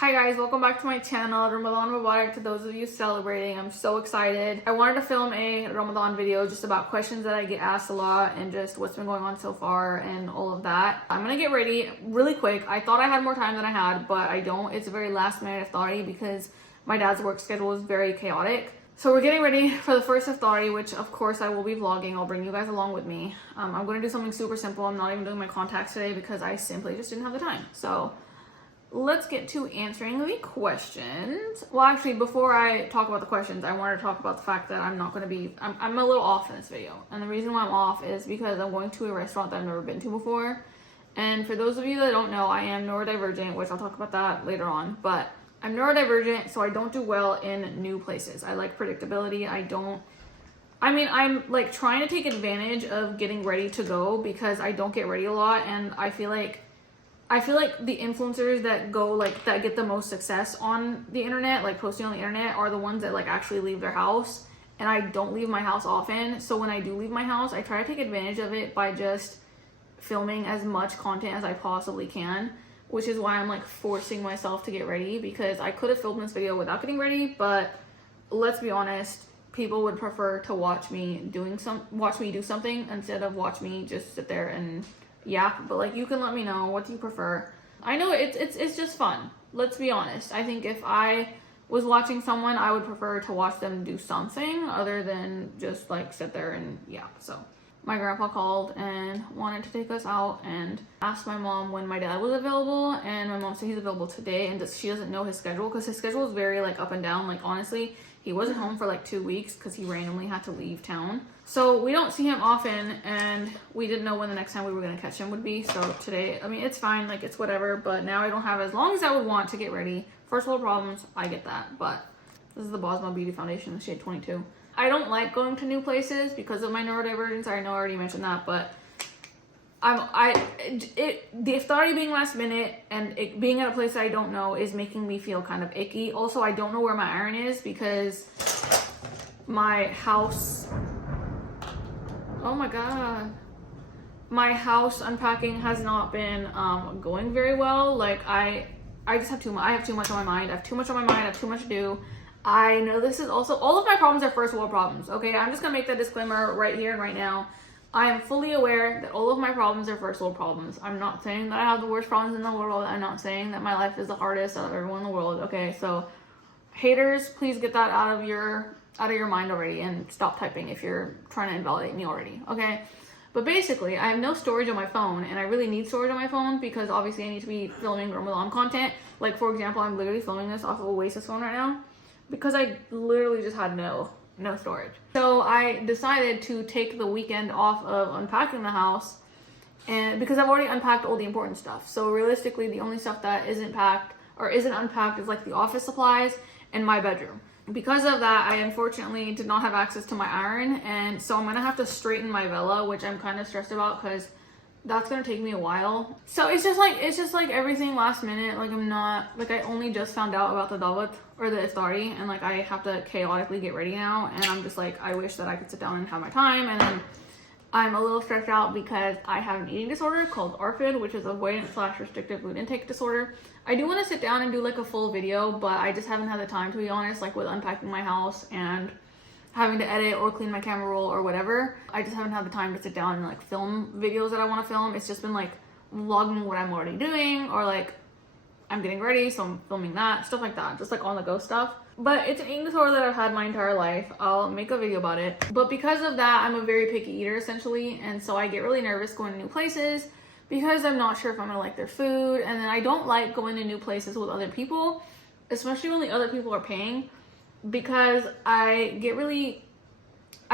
Hi guys, welcome back to my channel. Ramadan Mubarak to those of you celebrating. I'm so excited. I wanted to film a Ramadan video just about questions that I get asked a lot and just what's been going on so far and all of that. I'm gonna get ready really quick. I thought I had more time than I had, but I don't. It's a very last minute iftari because my dad's work schedule is very chaotic. So we're getting ready for the first iftari, which of course I will be vlogging. I'll bring you guys along with me. I'm gonna do something super simple. I'm not even doing my contacts today because I simply just didn't have the time. So let's get to answering the questions. Well, actually, before I talk about the questions, I wanted to talk about the fact that I'm not going to be, I'm a little off in this video. And the reason why I'm off is because I'm going to a restaurant that I've never been to before. And for those of you that don't know, I am neurodivergent, which I'll talk about that later on. But I'm neurodivergent, so I don't do well in new places. I like predictability. I'm like trying to take advantage of getting ready to go because I don't get ready a lot. And I feel like the influencers that go that get the most success on the internet, like posting on the internet, are the ones that like actually leave their house. And I don't leave my house often. So when I do leave my house, I try to take advantage of it by just filming as much content as I possibly can, which is why I'm like forcing myself to get ready, because I could have filmed this video without getting ready, but let's be honest, people would prefer to watch me do something instead of watch me just sit there and yap. But like, you can let me know, what do you prefer? I know it's just fun. Let's be honest. I think if I was watching someone, I would prefer to watch them do something other than just like sit there and yap. So my grandpa called and wanted to take us out and asked my mom when my dad was available, and my mom said he's available today, and she doesn't know his schedule because his schedule is very like up and down. Like honestly, he wasn't home for like 2 weeks because he randomly had to leave town. So we don't see him often, and we didn't know when the next time we were going to catch him would be. So today, I mean, it's fine, like it's whatever, but now I don't have as long as I would want to get ready. First world problems, I get that, but this is the Bosma Beauty Foundation, the shade 22. I don't like going to new places because of my neurodivergence. I know I already mentioned that, but the iftari being last minute and it being at a place that I don't know is making me feel kind of icky. Also, I don't know where my iron is because my house, oh my god, my house unpacking has not been going very well. Like I just have too much. I have too much on my mind. I have too much on my mind. I have too much to do. I know this is also, all of my problems are first world problems. Okay, I'm just gonna make that disclaimer right here and right now. I am fully aware that all of my problems are first world problems. I'm not saying that I have the worst problems in the world. I'm not saying that my life is the hardest out of everyone in the world. Okay, so haters, please get that out of your mind already and stop typing if you're trying to invalidate me already. Okay, but basically I have no storage on my phone, and I really need storage on my phone because obviously I need to be filming Ramadan content. Like for example, I'm literally filming this off of Uwais's phone right now because I literally just had no storage. So I decided to take the weekend off of unpacking the house, and because I've already unpacked all the important stuff. So realistically, the only stuff that isn't packed or isn't unpacked is like the office supplies and my bedroom. Because of that, I unfortunately did not have access to my iron, and so I'm gonna have to straighten my vela, which I'm kind of stressed about because that's gonna take me a while. So it's just like everything last minute. Like I only just found out about the dawat or the iftari, and like I have to chaotically get ready now, and I'm just like, I wish that I could sit down and have my time. And then I'm a little stressed out because I have an eating disorder called RFID, which is avoidant/restrictive food intake disorder. I do want to sit down and do like a full video, but I just haven't had the time, to be honest, like with unpacking my house and having to edit or clean my camera roll or whatever. I just haven't had the time to sit down and like film videos that I want to film. It's just been like vlogging what I'm already doing, or like I'm getting ready, so I'm filming that, stuff like that, just like on the go stuff. But it's an eating disorder that I've had my entire life. I'll make a video about it. But because of that, I'm a very picky eater essentially, and so I get really nervous going to new places because I'm not sure if I'm gonna like their food. And then I don't like going to new places with other people, especially when the other people are paying, because I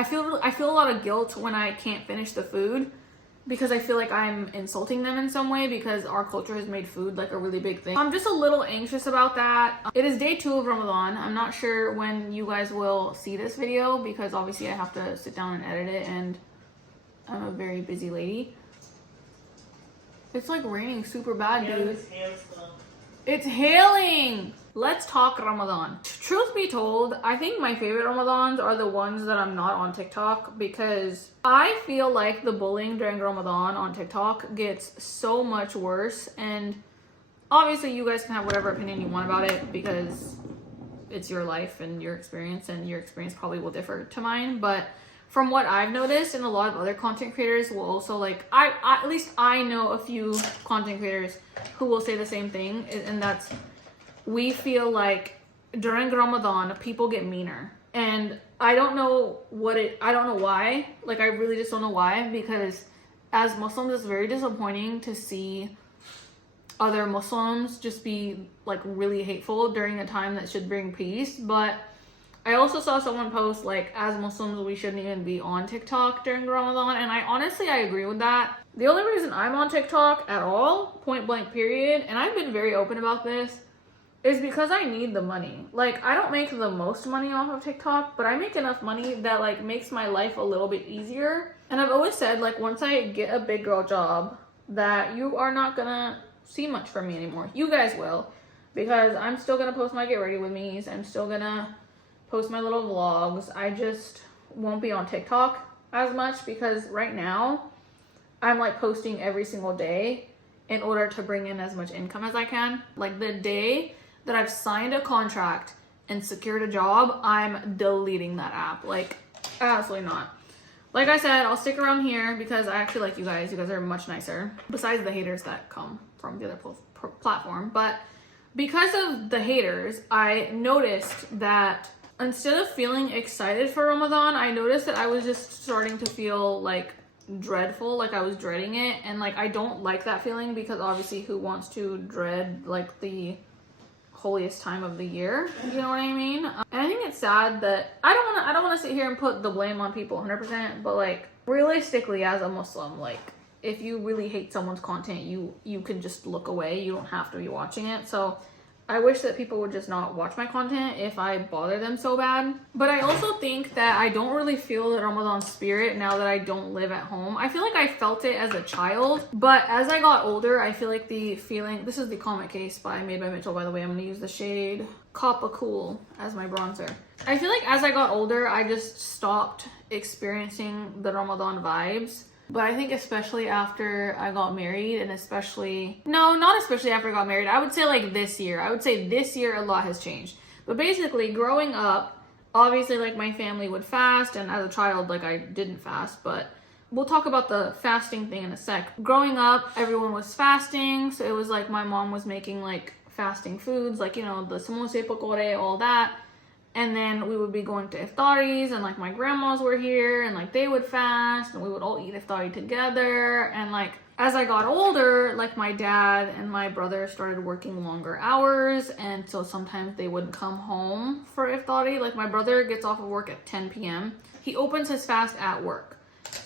feel a lot of guilt when I can't finish the food, because I feel like I'm insulting them in some way because our culture has made food like a really big thing. I'm just a little anxious about that. It is day 2 of Ramadan. I'm not sure when you guys will see this video because obviously I have to sit down and edit it, and I'm a very busy lady. It's like raining super bad, dude. It's hailing! Let's talk Ramadan. Truth be told, I think my favorite Ramadans are the ones that I'm not on TikTok, because I feel like the bullying during Ramadan on TikTok gets so much worse, and Obviously, you guys can have whatever opinion you want about it because it's your life and your experience probably will differ to mine. But from what I've noticed, and a lot of other content creators will also like, at least I know a few content creators who will say the same thing, and that's, we feel like during Ramadan, people get meaner. And I don't know why. Like, I really just don't know why, because as Muslims, it's very disappointing to see other Muslims just be like really hateful during a time that should bring peace. But I also saw someone post like, as Muslims, we shouldn't even be on TikTok during Ramadan, and I agree with that. The only reason I'm on TikTok at all, point blank period, and I've been very open about this, is because I need the money. Like, I don't make the most money off of TikTok, but I make enough money that like makes my life a little bit easier. And I've always said, like, once I get a big girl job, that you are not gonna see much from me anymore. You guys will, because I'm still gonna post my get ready with me's. I'm still gonna post my little vlogs. I just won't be on TikTok as much because right now I'm like posting every single day in order to bring in as much income as I can. Like, the day that I've signed a contract and secured a job, I'm deleting that app. Like, absolutely not. Like I said, I'll stick around here because I actually like you guys. You guys are much nicer, besides the haters that come from the other platform. But because of the haters, I noticed that instead of feeling excited for Ramadan, I noticed that I was just starting to feel like dreadful, like I was dreading it. And like, I don't like that feeling, because obviously who wants to dread like the holiest time of the year, you know what I mean? And I think it's sad that I don't want to sit here and put the blame on people 100%, but like, realistically, as a Muslim, like, if you really hate someone's content, you can just look away. You don't have to be watching it. So I wish that people would just not watch my content if I bother them so bad. But I also think that I don't really feel the Ramadan spirit now that I don't live at home. I feel like I felt it as a child, but as I got older, I feel like the feeling, this is the Comet Case made by Mitchell, by the way. I'm gonna use the shade Coppa Cool as my bronzer. I feel like as I got older, I just stopped experiencing the Ramadan vibes. But I think especially after I got married, and not especially after I got married, I would say like this year. I would say this year a lot has changed. But basically, growing up, obviously like my family would fast, and as a child, like I didn't fast, but we'll talk about the fasting thing in a sec. Growing up, everyone was fasting, so it was like my mom was making like fasting foods, like, you know, the samosa, pakore, all that. And then we would be going to iftaris, and like my grandmas were here, and like they would fast, and we would all eat iftari together. And like as I got older, like my dad and my brother started working longer hours, and so sometimes they wouldn't come home for iftari. Like my brother gets off of work at 10 p.m. He opens his fast at work.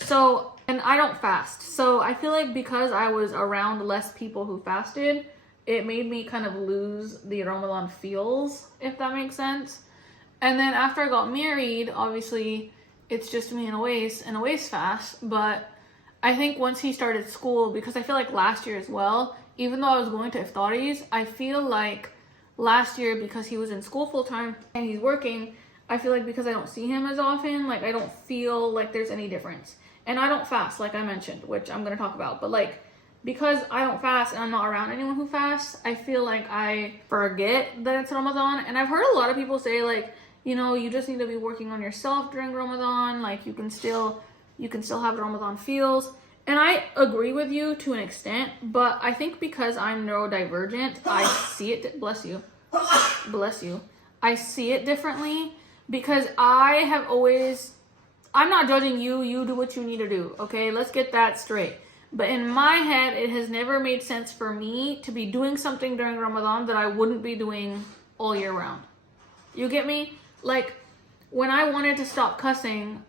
So, and I don't fast. So I feel like because I was around less people who fasted, it made me kind of lose the Ramadan feels, if that makes sense. And then after I got married, obviously it's just me and Uwais fast. But I think once he started school, because I feel like last year as well, even though I was going to iftaris, I feel like last year, because he was in school full time and he's working, I feel like because I don't see him as often, like I don't feel like there's any difference. And I don't fast, like I mentioned, which I'm going to talk about. But like, because I don't fast and I'm not around anyone who fasts, I feel like I forget that it's Ramadan. And I've heard a lot of people say like, you know, you just need to be working on yourself during Ramadan. Like you can still have Ramadan feels. And I agree with you to an extent, but I think because I'm neurodivergent, I see it, bless you. I see it differently, because I'm not judging you, you do what you need to do, okay? Let's get that straight. But in my head, it has never made sense for me to be doing something during Ramadan that I wouldn't be doing all year round. You get me? Like, when I wanted to stop cussing,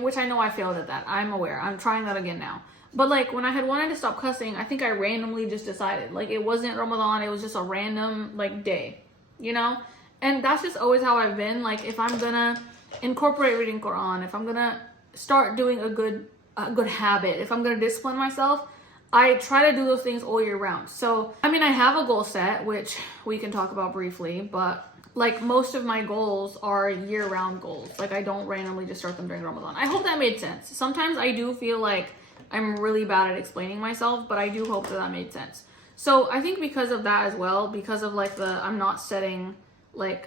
which I know I failed at that. I'm aware. I'm trying that again now. But like, when I had wanted to stop cussing, I think I randomly just decided. Like, it wasn't Ramadan. It was just a random, like, day, you know? And that's just always how I've been. Like, if I'm gonna incorporate reading Quran, if I'm gonna start doing a good habit, if I'm gonna discipline myself, I try to do those things all year round. So, I mean, I have a goal set, which we can talk about briefly, but like most of my goals are year-round goals. Like I don't randomly just start them during Ramadan. I hope that made sense. Sometimes I do feel like I'm really bad at explaining myself, but I do hope that made sense. So I think because of that as well, because of like I'm not setting I'm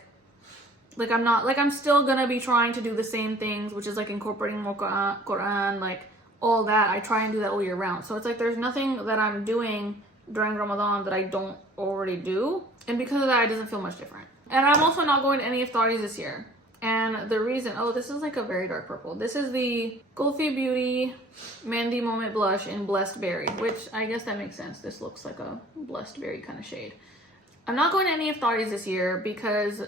still gonna be trying to do the same things, which is like incorporating more Quran, like all that. I try and do that all year round. So it's like there's nothing that I'm doing during Ramadan that I don't already do. And because of that, it doesn't feel much different. And I'm also not going to any iftars this year. And the reason, oh, this is like a very dark purple. This is the Gulfi Beauty Mandy Moment Blush in Blessed Berry, which I guess that makes sense. This looks like a Blessed Berry kind of shade. I'm not going to any iftaris this year because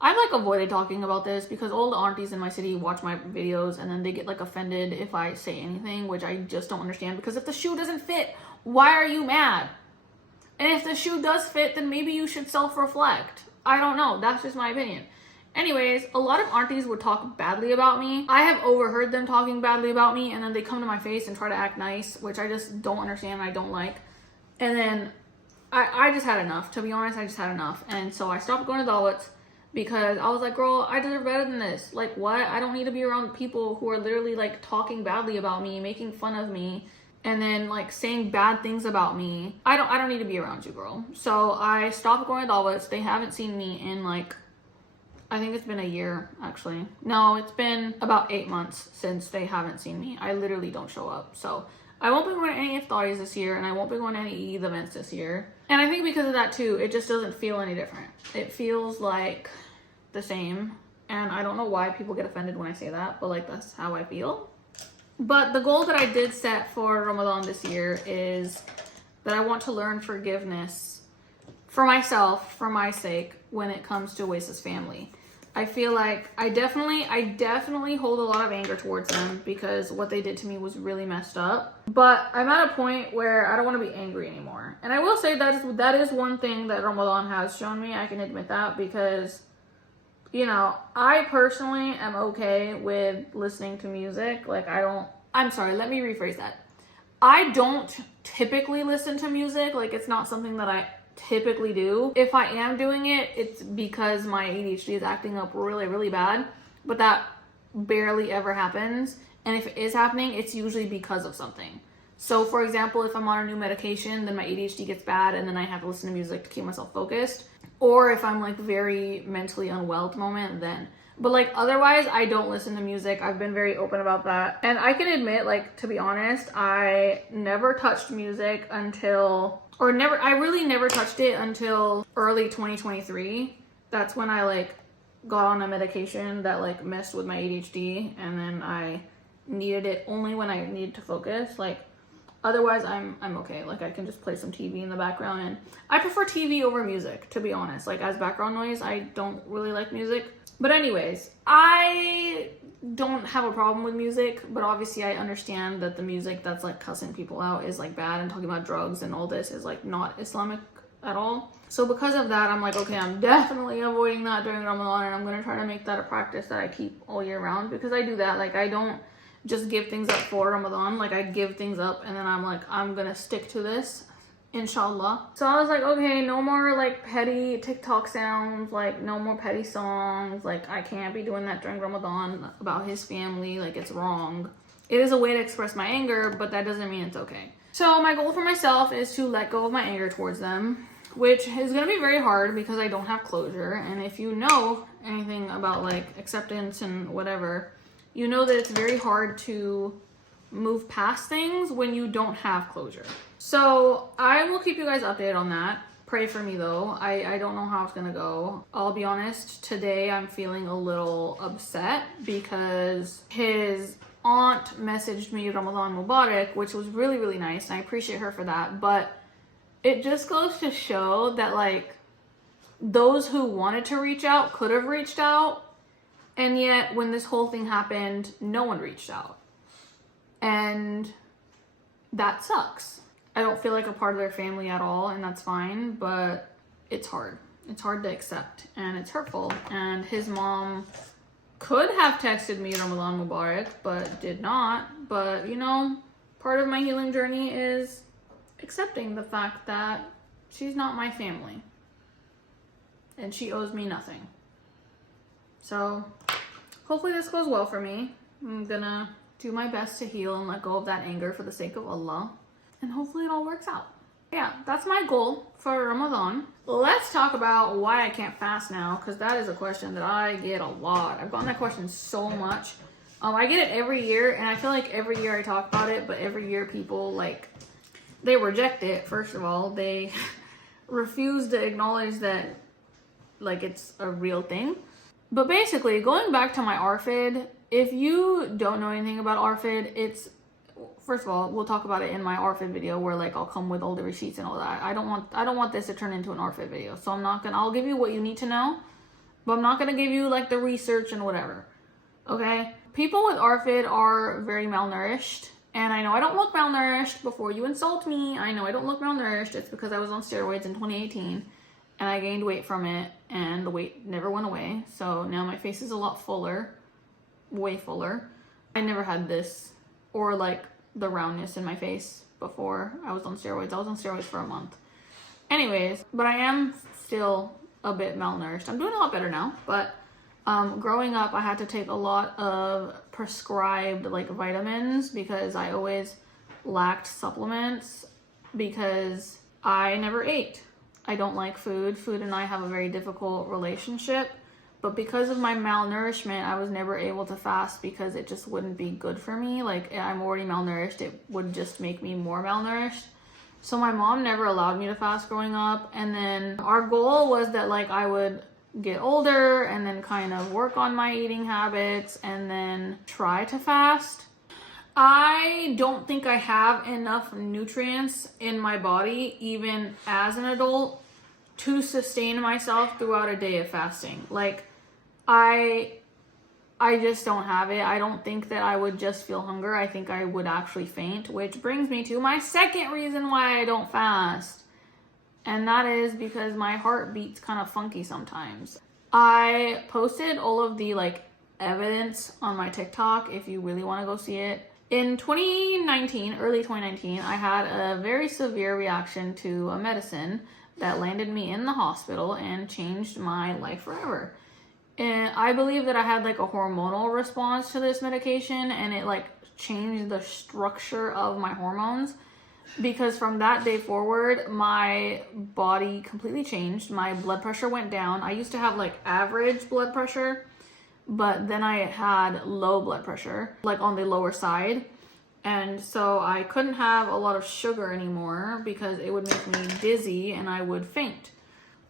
I've like avoided talking about this because all the aunties in my city watch my videos and then they get like offended if I say anything, which I just don't understand, because if the shoe doesn't fit, why are you mad? And if the shoe does fit, then maybe you should self-reflect. I don't know. That's just my opinion. Anyways, a lot of aunties would talk badly about me. I have overheard them talking badly about me, and then they come to my face and try to act nice, which I just don't understand. I don't like. And then I just had enough. To be honest, I just had enough. And so I stopped going to dawats because I was like, girl, I deserve better than this. Like, what? I don't need to be around people who are literally like talking badly about me, making fun of me, and then like saying bad things about me. I don't need to be around you, girl. So I stopped going to dawats. They haven't seen me in like, I think it's been a year, actually. No, it's been about 8 months since they haven't seen me. I literally don't show up. So I won't be going to any iftaris this year, and I won't be going to any Eid events this year. And I think because of that too, it just doesn't feel any different. It feels like the same. And I don't know why people get offended when I say that, but like that's how I feel. But the goal that I did set for Ramadan this year is that I want to learn forgiveness for myself, for my sake, when it comes to Uwais's family. I feel like I definitely hold a lot of anger towards them because what they did to me was really messed up. But I'm at a point where I don't want to be angry anymore. And I will say that is one thing that Ramadan has shown me. I can admit that because, you know, I personally am okay with listening to music. Like I'm sorry, let me rephrase that. I don't typically listen to music. Like it's not something that I typically do. If I am doing it, it's because my ADHD is acting up really, really bad, but that barely ever happens. And if it is happening, it's usually because of something. So for example, if I'm on a new medication, then my ADHD gets bad and then I have to listen to music to keep myself focused. Or if I'm like very mentally unwell at the moment, then. But like otherwise, I don't listen to music. I've been very open about that. And I can admit, like, to be honest, I never touched music I really never touched it until early 2023. That's when I like got on a medication that like messed with my ADHD, and then I needed it only when I needed to focus. Like otherwise I'm okay. Like I can just play some TV in the background, and I prefer TV over music, to be honest. Like as background noise, I don't really like music. But anyways, I don't have a problem with music, but obviously I understand that the music that's like cussing people out is like bad and talking about drugs and all this is like not Islamic at all. So because of that, I'm like, okay, I'm definitely avoiding that during Ramadan, and I'm going to try to make that a practice that I keep all year round, because I do that. Like I don't just give things up for Ramadan. Like I give things up and then I'm like, I'm going to stick to this, inshallah. So I was like, okay, no more like petty TikTok sounds, like no more petty songs. Like I can't be doing that during Ramadan about his family. Like it's wrong. It is a way to express my anger, but that doesn't mean it's okay. So my goal for myself is to let go of my anger towards them, which is going to be very hard because I don't have closure. And if you know anything about like acceptance and whatever, you know that it's very hard to move past things when you don't have closure. So I will keep you guys updated on that. Pray for me though. I don't know how it's gonna go. I'll be honest, today I'm feeling a little upset because his aunt messaged me Ramadan Mubarak, which was really, really nice, and I appreciate her for that. But it just goes to show that like those who wanted to reach out could have reached out, and yet when this whole thing happened, no one reached out. And that sucks. I don't feel like a part of their family at all, and that's fine, but it's hard. It's hard to accept, and it's hurtful. And his mom could have texted me Ramadan Mubarak, but did not. But, you know, part of my healing journey is accepting the fact that she's not my family, and she owes me nothing. So, hopefully this goes well for me. I'm gonna do my best to heal and let go of that anger for the sake of Allah. And hopefully it all works out. Yeah, that's my goal for Ramadan. Let's talk about why I can't fast now, because that is a question that I get a lot. I've gotten that question so much. I get it every year, and I feel like every year I talk about it, but every year people, like, they reject it, first of all. They refuse to acknowledge that, like, it's a real thing. But basically, going back to my RFID, if you don't know anything about RFID, it's, first of all, we'll talk about it in my RFID video where, like, I'll come with all the receipts and all that. I don't want this to turn into an RFID video. So I'll give you what you need to know, but I'm not gonna give you, like, the research and whatever. Okay? People with RFID are very malnourished. And I know I don't look malnourished. Before you insult me, I know I don't look malnourished. It's because I was on steroids in 2018 and I gained weight from it and the weight never went away. So now my face is a lot fuller, way fuller. I never had this or like the roundness in my face before I was on steroids. I was on steroids for a month. Anyways, but I am still a bit malnourished. I'm doing a lot better now, but growing up, I had to take a lot of prescribed like vitamins because I always lacked supplements because I never ate. I don't like food. Food and I have a very difficult relationship, but because of my malnourishment, I was never able to fast because it just wouldn't be good for me. Like, I'm already malnourished. It would just make me more malnourished. So my mom never allowed me to fast growing up. And then our goal was that like I would get older and then kind of work on my eating habits and then try to fast. I don't think I have enough nutrients in my body, even as an adult, to sustain myself throughout a day of fasting. Like, I just don't have it. I don't think that I would just feel hunger. I think I would actually faint, which brings me to my second reason why I don't fast. And that is because my heart beats kind of funky sometimes. I posted all of the like evidence on my TikTok if you really want to go see it. In 2019, early 2019, I had a very severe reaction to a medicine that landed me in the hospital and changed my life forever. And I believe that I had like a hormonal response to this medication and it like changed the structure of my hormones. Because from that day forward, my body completely changed. My blood pressure went down. I used to have like average blood pressure, but then I had low blood pressure, like on the lower side. And so I couldn't have a lot of sugar anymore because it would make me dizzy and I would faint.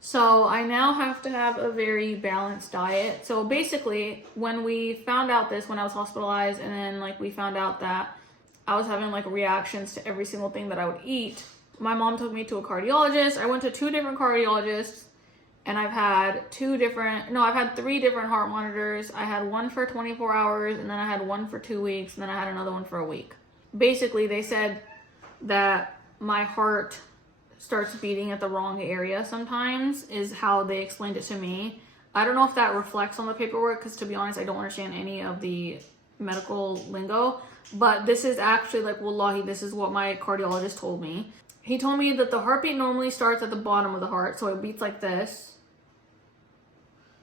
So I now have to have a very balanced diet. So basically, when we found out this, when I was hospitalized, and then like we found out that I was having like reactions to every single thing that I would eat, my mom took me to a cardiologist. I went to 2 different cardiologists and I've had 3 different heart monitors. I had one for 24 hours and then I had one for 2 weeks and then I had another one for a week. Basically, they said that my heart starts beating at the wrong area sometimes is how they explained it to me. I don't know if that reflects on the paperwork because to be honest, I don't understand any of the medical lingo. But this is actually like, wallahi, this is what my cardiologist told me. He told me that the heartbeat normally starts at the bottom of the heart, so it beats like this.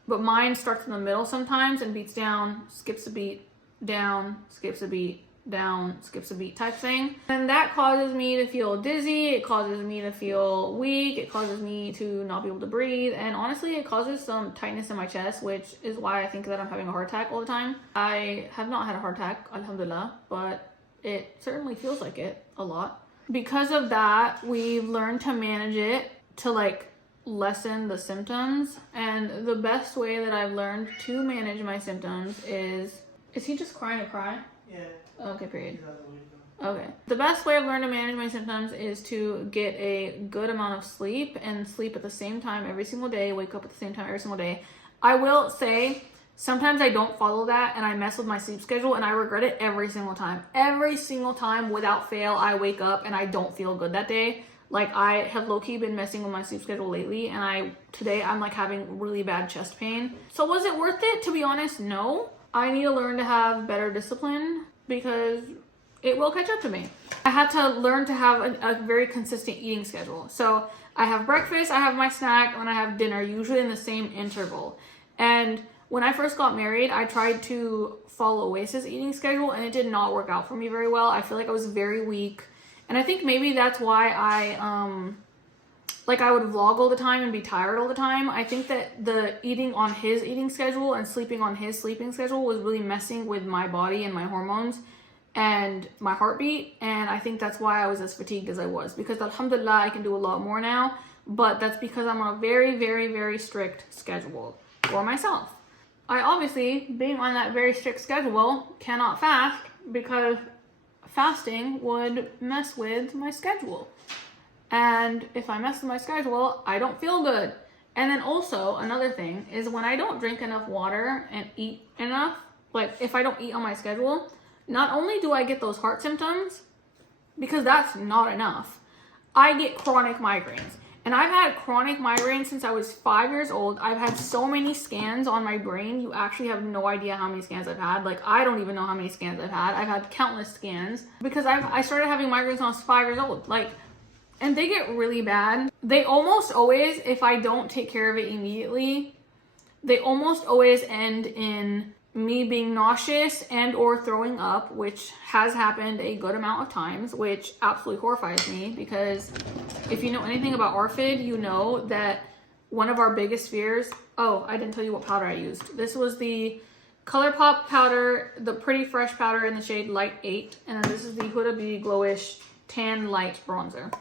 But mine starts in the middle sometimes and beats down, skips a beat, down, skips a beat, down, skips a beat type thing. And that causes me to feel dizzy, it causes me to feel weak, it causes me to not be able to breathe, and honestly it causes some tightness in my chest, which is why I think that I'm having a heart attack all the time. I have not had a heart attack, alhamdulillah, but it certainly feels like it a lot. Because of that, we've learned to manage it to like lessen the symptoms, and the best way that I've learned to manage my symptoms is he just crying a cry? Yeah. Okay, period. Okay. The best way I've learned to manage my symptoms is to get a good amount of sleep and sleep at the same time every single day, wake up at the same time every single day. I will say, sometimes I don't follow that and I mess with my sleep schedule and I regret it every single time. Every single time without fail, I wake up and I don't feel good that day. Like, I have low-key been messing with my sleep schedule lately and today I'm like having really bad chest pain. So was it worth it? To be honest, no. I need to learn to have better discipline because it will catch up to me. I had to learn to have a very consistent eating schedule. So I have breakfast, I have my snack, and I have dinner, usually in the same interval. And when I first got married, I tried to follow Oasis' eating schedule and it did not work out for me very well. I feel like I was very weak And I think maybe that's why like I would vlog all the time and be tired all the time. I think that the eating on his eating schedule and sleeping on his sleeping schedule was really messing with my body and my hormones and my heartbeat. And I think that's why I was as fatigued as I was, because alhamdulillah, I can do a lot more now, but that's because I'm on a very, very, very strict schedule for myself. I obviously, being on that very strict schedule, cannot fast because fasting would mess with my schedule. And if I mess with my schedule, I don't feel good. And then also another thing is when I don't drink enough water and eat enough, like if I don't eat on my schedule, not only do I get those heart symptoms, because that's not enough, I get chronic migraines. And I've had chronic migraines since I was 5 years old. I've had so many scans on my brain. You actually have no idea how many scans I've had. Like, I don't even know how many scans I've had. I've had countless scans because I started having migraines when I was 5 years old. Like, and they get really bad. They almost always, if I don't take care of it immediately, they almost always end in me being nauseous and or throwing up, which has happened a good amount of times, which absolutely horrifies me, because if you know anything about ARFID, you know that one of our biggest fears... Oh, I didn't tell you what powder I used. This was the ColourPop powder, the Pretty Fresh powder in the shade Light 8, and then this is the Huda Beauty Glowish Tan Light Bronzer.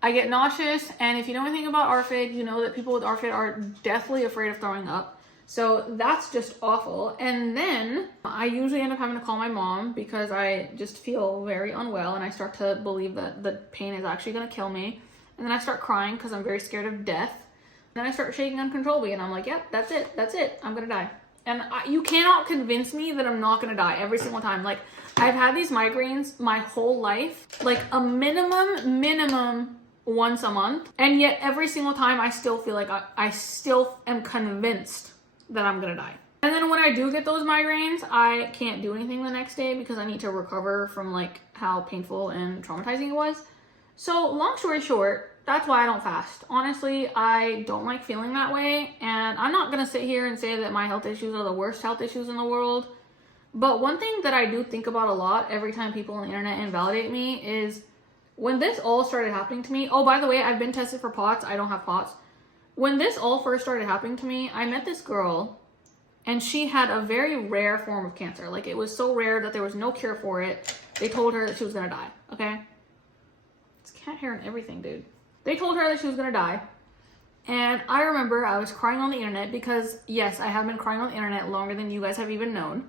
I get nauseous, and if you know anything about ARFID, you know that people with ARFID are deathly afraid of throwing up. So that's just awful. And then I usually end up having to call my mom because I just feel very unwell and I start to believe that the pain is actually going to kill me. And then I start crying because I'm very scared of death. And then I start shaking uncontrollably and I'm like, yep, that's it. I'm going to die. And you cannot convince me that I'm not going to die every single time. Like, I've had these migraines my whole life, like a minimum once a month. And yet every single time I still feel like I still am convinced that I'm gonna die. And then when I do get those migraines, I can't do anything the next day because I need to recover from like how painful and traumatizing it was. So long story short, that's why I don't fast. Honestly, I don't like feeling that way. And I'm not gonna sit here and say that my health issues are the worst health issues in the world. But one thing that I do think about a lot every time people on the internet invalidate me is when this all started happening to me. Oh, by the way, I've been tested for POTS. I don't have POTS. When this all first started happening to me, I met this girl and she had a very rare form of cancer. Like, it was so rare that there was no cure for it. They told her that she was gonna die, okay? It's cat hair and everything, dude. They told her that she was gonna die. And I remember I was crying on the internet because, yes, I have been crying on the internet longer than you guys have even known.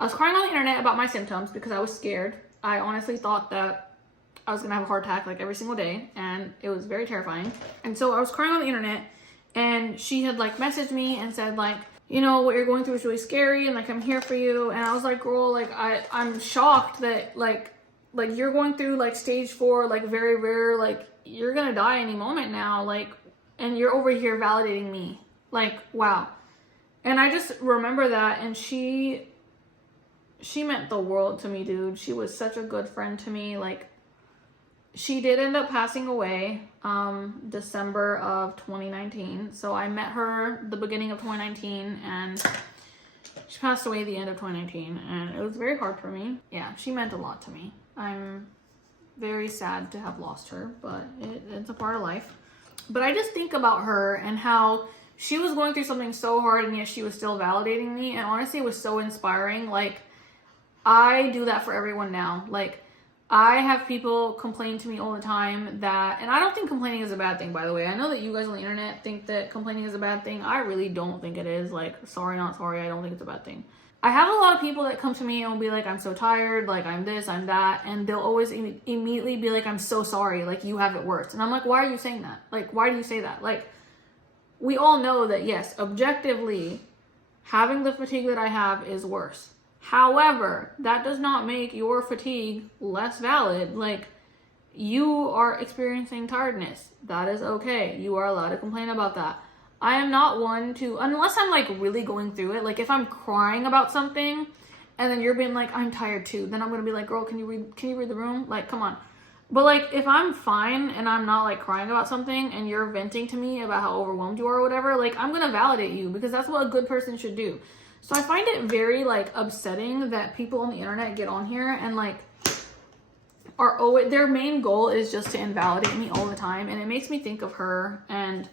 I was crying on the internet about my symptoms because I was scared. I honestly thought that I was gonna have a heart attack like every single day, and it was very terrifying. And so I was crying on the internet, and she had like messaged me and said like, you know, what you're going through is really scary and like I'm here for you. And I was like, girl, like I'm shocked that like you're going through like stage 4, like very rare, like you're gonna die any moment now, like, and you're over here validating me. Like, wow. And I just remember that, and she meant the world to me, dude. She was such a good friend to me. Like, she did end up passing away December of 2019. So I met her the beginning of 2019 and she passed away at the end of 2019, and it was very hard for me. Yeah, she meant a lot to me. I'm very sad to have lost her, but it's a part of life. But I just think about her and how she was going through something so hard and yet she was still validating me, and honestly it was so inspiring. Like, I do that for everyone now. Like, I have people complain to me all the time that, and I don't think complaining is a bad thing, by the way. I know that you guys on the internet think that complaining is a bad thing. I really don't think it is. Like, sorry, not sorry. I don't think it's a bad thing. I have a lot of people that come to me and will be like, I'm so tired. Like, I'm this, I'm that. And they'll always immediately be like, I'm so sorry. Like, you have it worse. And I'm like, why are you saying that? Like, why do you say that? Like, we all know that, yes, objectively, having the fatigue that I have is worse. However, that does not make your fatigue less valid. Like, you are experiencing tiredness. That is okay. You are allowed to complain about that. I am not one to, unless I'm like really going through it, like if I'm crying about something and then you're being like, I'm tired too, then I'm gonna be like, girl, can you read the room? Like, come on. But like, if I'm fine and I'm not like crying about something and you're venting to me about how overwhelmed you are or whatever, like, I'm gonna validate you because that's what a good person should do. So I find it very like upsetting that people on the internet get on here and like are always, their main goal is just to invalidate me all the time, and it makes me think of her, and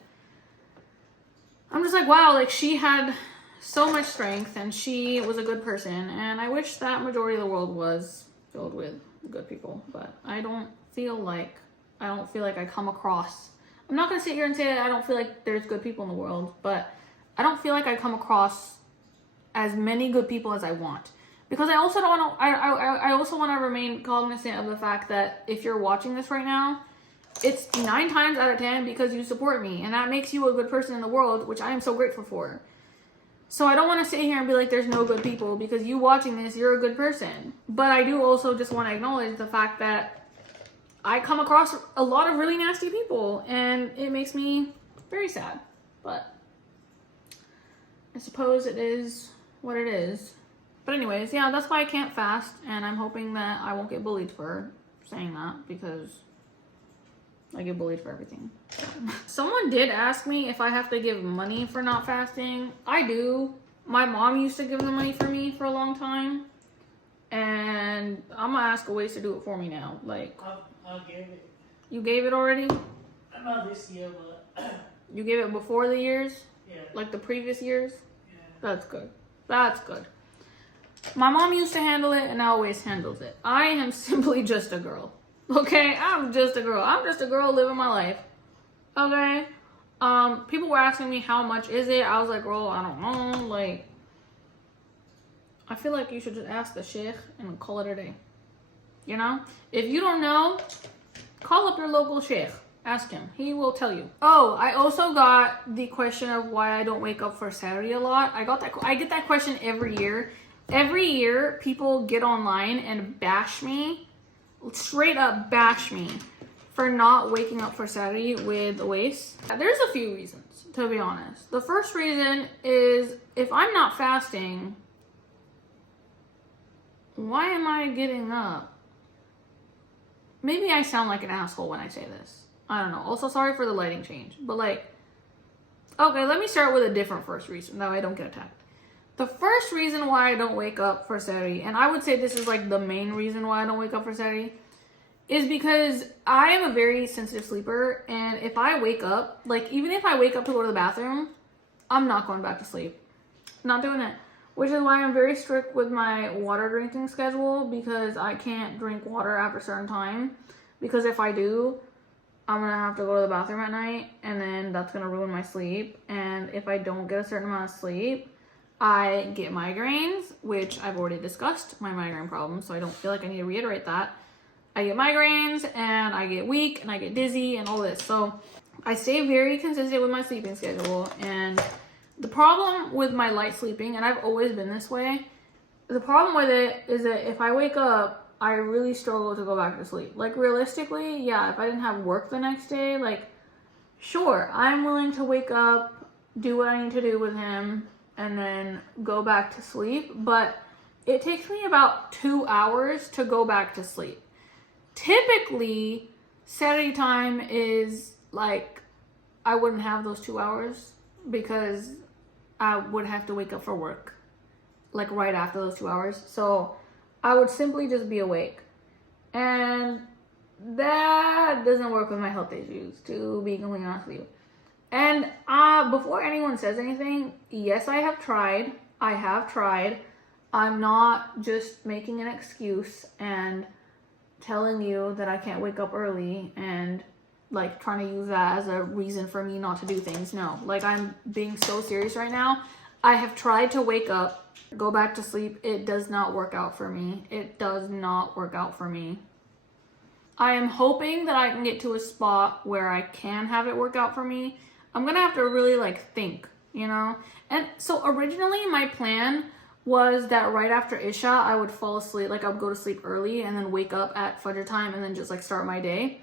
I'm just like, wow, like she had so much strength and she was a good person, and I wish that majority of the world was filled with good people, but I don't feel like I come across, I'm not gonna sit here and say that I don't feel like there's good people in the world, but I don't feel like I come across as many good people as I want. Because I also don't want to, I also want to remain cognizant of the fact that if you're watching this right now, it's 9 times out of 10 because you support me, and that makes you a good person in the world, which I am so grateful for. So I don't want to sit here and be like, there's no good people, because you watching this, you're a good person. But I do also just want to acknowledge the fact that I come across a lot of really nasty people, and it makes me very sad. But I suppose it is what it is. But anyways, yeah, that's why I can't fast, and I'm hoping that I won't get bullied for saying that, because I get bullied for everything. Someone did ask me if I have to give money for not fasting. I do. My mom used to give the money for me for a long time, and I'm gonna ask Uwais to do it for me now. Like, I gave it. You gave it already? Not this year, but You gave it before the years? yeah. Like the previous years? Yeah. That's good. That's good. My mom used to handle it, and now Uwais handles it. I am simply just a girl. Okay? I'm just a girl. I'm just a girl living my life. Okay? People were asking me how much is it. I was like, girl, I don't know. Like, I feel like you should just ask the sheikh and call it a day. You know? If you don't know, call up your local sheikh. Ask him. He will tell you. Oh, I also got the question of why I don't wake up for Saturday a lot. I get that question every year. Every year, people get online and bash me, straight up bash me, for not waking up for Saturday with Uwais. There's a few reasons, to be honest. The first reason is, if I'm not fasting, why am I getting up? Maybe I sound like an asshole when I say this. I don't know. Also, sorry for the lighting change. But like, okay, let me start with a different first reason. That way I don't get attacked. The first reason why I don't wake up for Saturday, and I would say this is like the main reason why I don't wake up for Saturday, is because I am a very sensitive sleeper, and if I wake up, like even if I wake up to go to the bathroom, I'm not going back to sleep. Not doing it. Which is why I'm very strict with my water drinking schedule, because I can't drink water after a certain time. Because if I do, I'm gonna have to go to the bathroom at night, and then that's gonna ruin my sleep. And if I don't get a certain amount of sleep, I get migraines, which I've already discussed my migraine problem, so I don't feel like I need to reiterate that. I get migraines, and I get weak, and I get dizzy, and all this. So I stay very consistent with my sleeping schedule, and the problem with my light sleeping, and I've always been this way, the problem with it is that if I wake up, I really struggle to go back to sleep. Like, realistically, yeah, if I didn't have work the next day, like, sure, I'm willing to wake up, do what I need to do with him, and then go back to sleep, but it takes me about 2 hours to go back to sleep. Typically, Saturday time is like, I wouldn't have those 2 hours because I would have to wake up for work, like right after those 2 hours. So I would simply just be awake. And that doesn't work with my health issues, to be completely honest with you. And before anyone says anything, yes, I have tried. I'm not just making an excuse and telling you that I can't wake up early and like trying to use that as a reason for me not to do things. No, like, I'm being so serious right now. I have tried to wake up, go back to sleep. It does not work out for me. It does not work out for me. I am hoping that I can get to a spot where I can have it work out for me. I'm gonna have to really like think, you know? And so originally my plan was that right after Isha, I would fall asleep, like I would go to sleep early and then wake up at Fajr time and then just like start my day.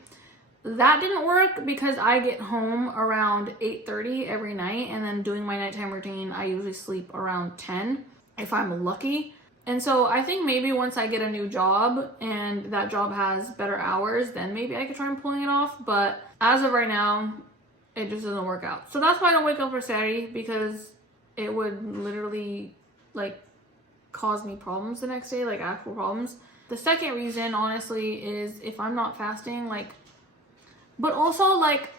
That didn't work because I get home around 8:30 every night, and then doing my nighttime routine, I usually sleep around 10 if I'm lucky. And so I think maybe once I get a new job and that job has better hours, then maybe I could try pulling it off. But as of right now, it just doesn't work out. So that's why I don't wake up for Saturday, because it would literally like cause me problems the next day, like actual problems. The second reason, honestly, is if I'm not fasting, like, but also like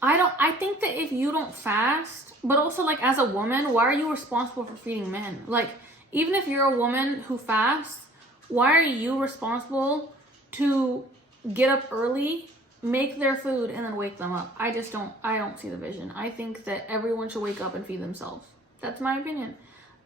I think that if you don't fast, but also like as a woman, why are you responsible for feeding men? Like, even if you're a woman who fasts, why are you responsible to get up early, make their food, and then wake them up? I don't see the vision. I think that everyone should wake up and feed themselves. That's my opinion.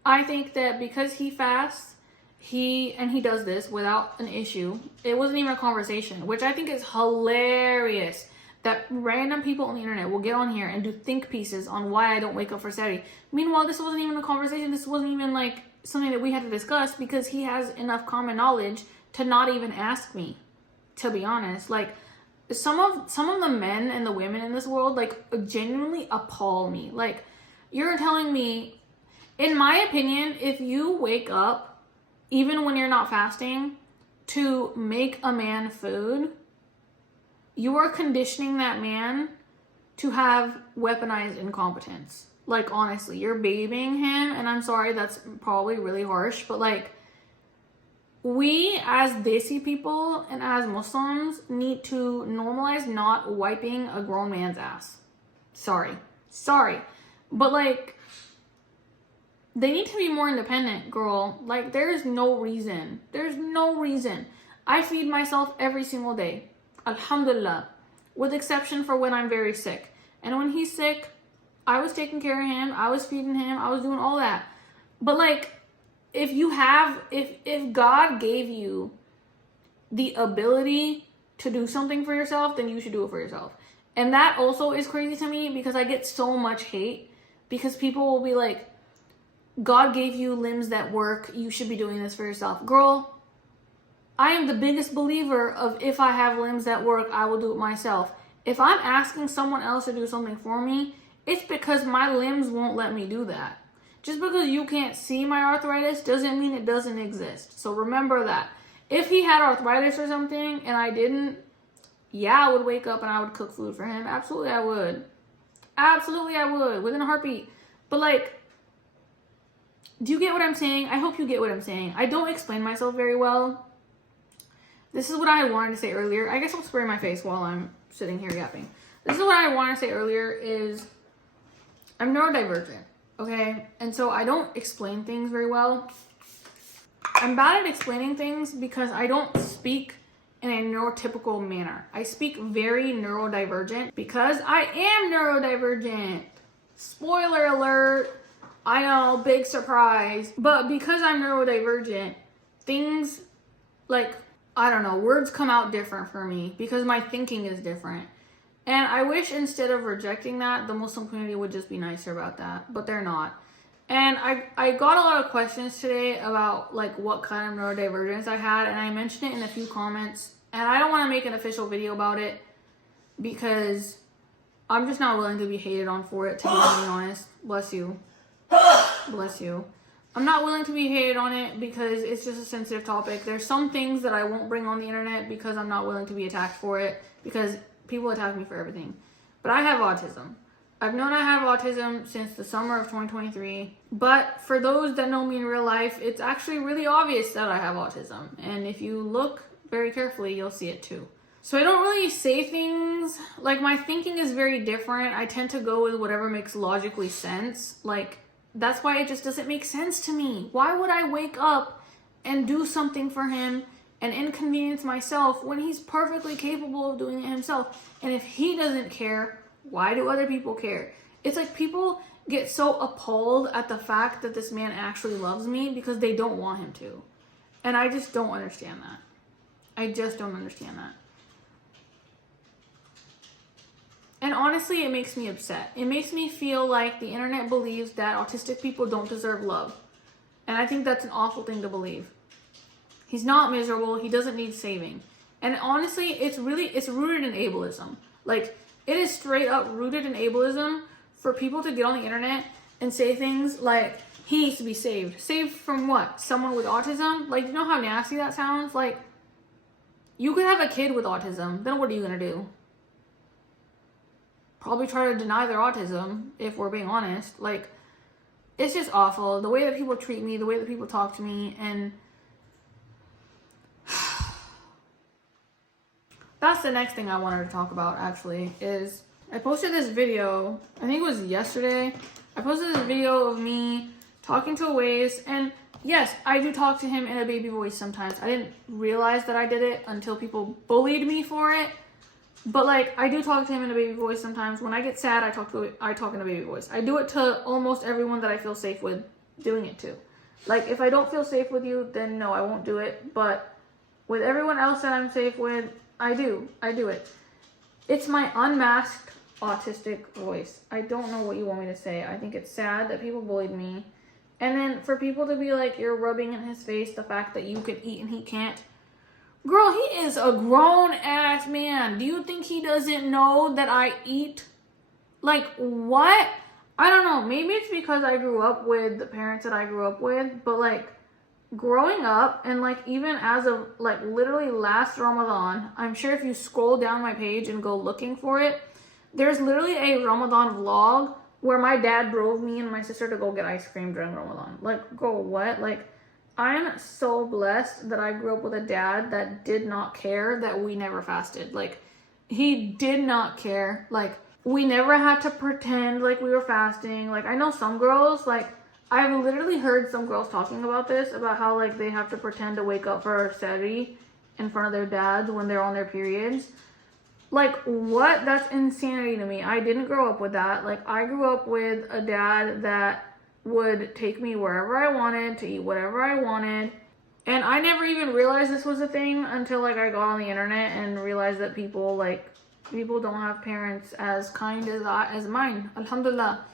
I think that because he fasts, he does this without an issue. It wasn't even a conversation, which I think is hilarious. That random people on the internet will get on here and do think pieces on why I don't wake up for Saturday. Meanwhile, this wasn't even a conversation. This wasn't even like something that we had to discuss because he has enough common knowledge to not even ask me, to be honest. Like, some of the men and the women in this world, like, genuinely appall me. Like, you're telling me, in my opinion, if you wake up, even when you're not fasting, to make a man food, you are conditioning that man to have weaponized incompetence. Like, honestly, you're babying him, and I'm sorry, that's probably really harsh, but like, we as Desi people and as Muslims need to normalize not wiping a grown man's ass. Sorry. But like, they need to be more independent, girl. Like, there's no reason. I feed myself every single day. Alhamdulillah. With exception for when I'm very sick. And when he's sick, I was taking care of him. I was feeding him. I was doing all that. But like, if God gave you the ability to do something for yourself, then you should do it for yourself. And that also is crazy to me because I get so much hate because people will be like, God gave you limbs that work. You should be doing this for yourself. Girl, I am the biggest believer of if I have limbs that work, I will do it myself. If I'm asking someone else to do something for me, it's because my limbs won't let me do that. Just because you can't see my arthritis doesn't mean it doesn't exist. So remember that. If he had arthritis or something and I didn't, yeah, I would wake up and I would cook food for him. Absolutely, I would. Within a heartbeat. But like, do you get what I'm saying? I hope you get what I'm saying. I don't explain myself very well. This is what I wanted to say earlier. I guess I'll spray my face while I'm sitting here yapping. This is what I wanted to say earlier is I'm neurodivergent, okay? And so I don't explain things very well. I'm bad at explaining things because I don't speak in a neurotypical manner. I speak very neurodivergent because I am neurodivergent. Spoiler alert. I know, big surprise. But because I'm neurodivergent, things like, I don't know, words come out different for me because my thinking is different. And I wish instead of rejecting that, the Muslim community would just be nicer about that, but they're not. And I got a lot of questions today about like what kind of neurodivergence I had, and I mentioned it in a few comments, and I don't want to make an official video about it because I'm just not willing to be hated on for it, to be really honest. Bless you. I'm not willing to be hated on it because it's just a sensitive topic. There's some things that I won't bring on the internet because I'm not willing to be attacked for it, because people attack me for everything. But I have autism. I've known I have autism since the summer of 2023. But for those that know me in real life, it's actually really obvious that I have autism. And if you look very carefully, you'll see it too. So I don't really say things, like my thinking is very different. I tend to go with whatever makes logically sense. Like, that's why it just doesn't make sense to me. Why would I wake up and do something for him and inconvenience myself when he's perfectly capable of doing it himself? And if he doesn't care, why do other people care? It's like people get so appalled at the fact that this man actually loves me because they don't want him to. And I just don't understand that. And honestly, it makes me upset. It makes me feel like the internet believes that autistic people don't deserve love. And I think that's an awful thing to believe. He's not miserable. He doesn't need saving. And honestly, it's rooted in ableism. Like, it is straight up rooted in ableism for people to get on the internet and say things like, he needs to be saved. Saved from what? Someone with autism? Like, you know how nasty that sounds? Like, you could have a kid with autism. Then what are you going to do? Probably try to deny their autism, if we're being honest. Like, it's just awful. The way that people treat me, the way that people talk to me, and that's the next thing I wanted to talk about, actually, is I posted this video, I think it was yesterday. I posted this video of me talking to Uwais, and yes, I do talk to him in a baby voice sometimes. I didn't realize that I did it until people bullied me for it. But like, I do talk to him in a baby voice sometimes. When I get sad, I talk in a baby voice. I do it to almost everyone that I feel safe with doing it to. Like, if I don't feel safe with you, then no, I won't do it. But with everyone else that I'm safe with, I do it. It's my unmasked autistic voice. I don't know what you want me to say. I think it's sad that people bullied me. And then for people to be like, you're rubbing in his face the fact that you can eat and he can't. Girl, he is a grown-ass man. Do you think he doesn't know that I eat? Like, what? I don't know. Maybe it's because I grew up with the parents that I grew up with. But, like, growing up and, like, even as of, like, literally last Ramadan, I'm sure if you scroll down my page and go looking for it, there's literally a Ramadan vlog where my dad drove me and my sister to go get ice cream during Ramadan. Like, girl, what? Like, I'm so blessed that I grew up with a dad that did not care that we never fasted. Like, he did not care. Like, we never had to pretend like we were fasting. Like, I know some girls, like, I've literally heard some girls talking about this, about how, like, they have to pretend to wake up for Sari in front of their dads when they're on their periods. Like, what? That's insanity to me. I didn't grow up with that. Like, I grew up with a dad that would take me wherever I wanted, to eat whatever I wanted. And I never even realized this was a thing until, like, I got on the internet and realized that people don't have parents as kind as mine. Alhamdulillah.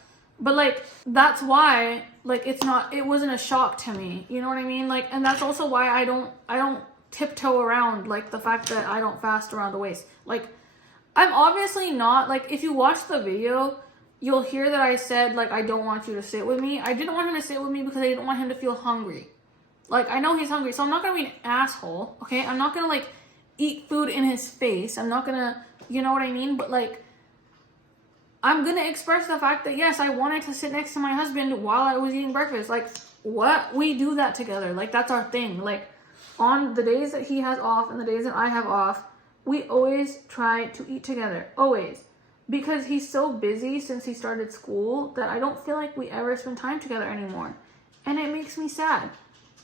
But, like, that's why, like, it wasn't a shock to me. You know what I mean? Like, and that's also why I don't tiptoe around, like, the fact that I don't fast around the waist. Like, I'm obviously not, like, if you watch the video, you'll hear that I said, like, I don't want you to sit with me. I didn't want him to sit with me because I didn't want him to feel hungry. Like, I know he's hungry, so I'm not gonna be an asshole, okay? I'm not gonna, like, eat food in his face. I'm not gonna, you know what I mean? But, like, I'm gonna express the fact that, yes, I wanted to sit next to my husband while I was eating breakfast. Like, what? We do that together. Like, that's our thing. Like, on the days that he has off and the days that I have off, we always try to eat together. Always. Because he's so busy since he started school that I don't feel like we ever spend time together anymore. And it makes me sad.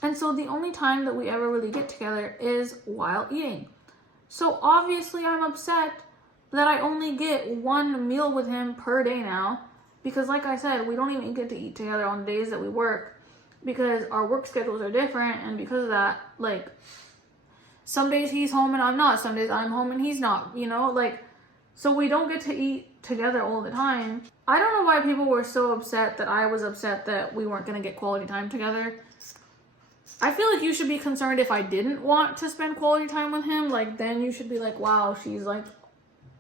And so the only time that we ever really get together is while eating. So obviously I'm upset that I only get one meal with him per day now. Because like I said, we don't even get to eat together on the days that we work. Because our work schedules are different. And because of that, like, some days he's home and I'm not. Some days I'm home and he's not, you know? Like, so we don't get to eat together all the time. I don't know why people were so upset that I was upset that we weren't going to get quality time together. I feel like you should be concerned if I didn't want to spend quality time with him. Like, then you should be like, wow, she's like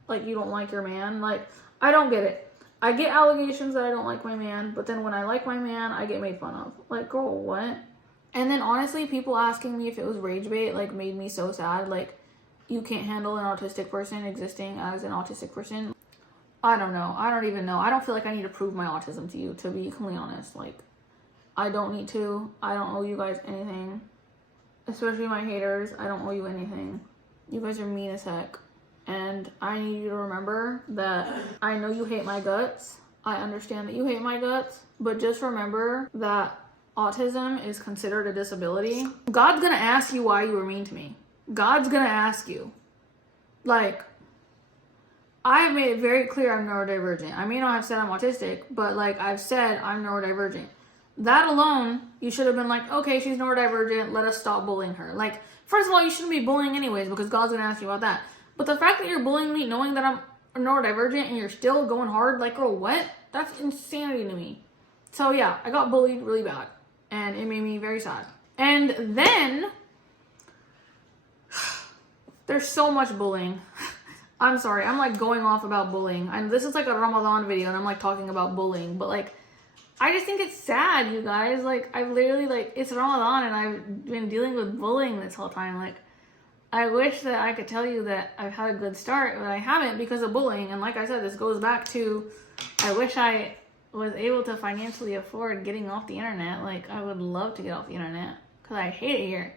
you don't like your man. Like, I don't get it. I get allegations that I don't like my man, but then when I like my man, I get made fun of. Like, girl, what? And then honestly, people asking me if it was rage bait, like, made me so sad. Like, you can't handle an autistic person existing as an autistic person. I don't know. I don't even know. I don't feel like I need to prove my autism to you, to be completely honest. Like, I don't need to. I don't owe you guys anything. Especially my haters. I don't owe you anything. You guys are mean as heck. And I need you to remember that I know you hate my guts. I understand that you hate my guts. But just remember that autism is considered a disability. God's gonna ask you why you were mean to me. God's gonna ask you. Like, I have made it very clear I'm neurodivergent. I may not have said I'm autistic, but, like, I've said I'm neurodivergent. That alone, you should have been like, okay, she's neurodivergent, let us stop bullying her. Like, first of all, you shouldn't be bullying anyways, because God's gonna ask you about that. But the fact that you're bullying me knowing that I'm neurodivergent and you're still going hard, like, girl, what? That's insanity to me. So yeah, I got bullied really bad. And it made me very sad. And then there's so much bullying. I'm sorry, I'm like going off about bullying. And this is like a Ramadan video and I'm like talking about bullying. But like, I just think it's sad, you guys. Like, I've literally, like, it's Ramadan and I've been dealing with bullying this whole time. Like, I wish that I could tell you that I've had a good start, but I haven't because of bullying. And like I said, this goes back to, I wish I was able to financially afford getting off the internet. Like, I would love to get off the internet because I hate it here.